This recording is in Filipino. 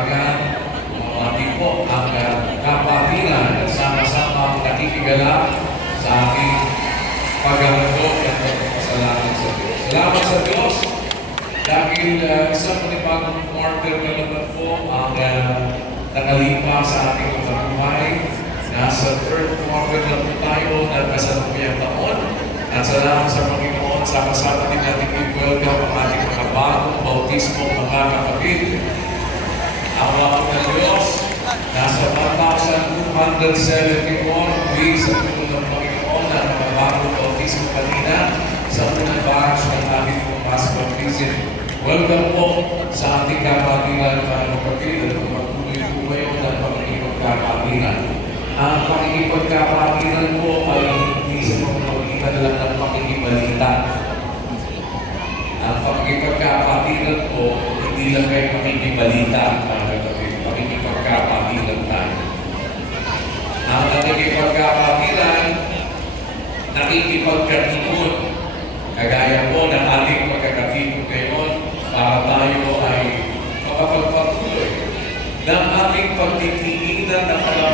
dagdagan. Mabati po ang kapatiran at sama-sama nakikigalak sa ating paghahandog at pagpapasalamat sa Diyos. Salamat sa Diyos dahil isang panibagong quarter na naman po ang nakalipa sa ating mga buhay. Nasa third quarter na po tayo na kasalukuyang taon. At salamat sa Panginoon, sama-sama din natin i-welcome ang ating mga bagong bautismo mga kapatid. Ang wapag ng Diyos, nasa 1,274 weeks sa tulong ng Panginoon na mga bagong bautismo kanina sa unang batch ng ating mass baptism. Welcome po sa ating kapatiran mga kapatid at magtuloy po kayo ng pakikipagkapatiran. Ang pakikipagkapatiran po ay hindi sa pagpapagitan lang ng pakikibalita. Ang pakikipagkapatiran po, hindi lang kayo pakikibalita, pakikipagkapatiran tayo. Ang pakikipagkapatiran, nakikipagkatipon. Kagaya po ng ating pagkakatipon ngayon, para tayo ay makapagpatuloy ng ating pagtitigilan ng mga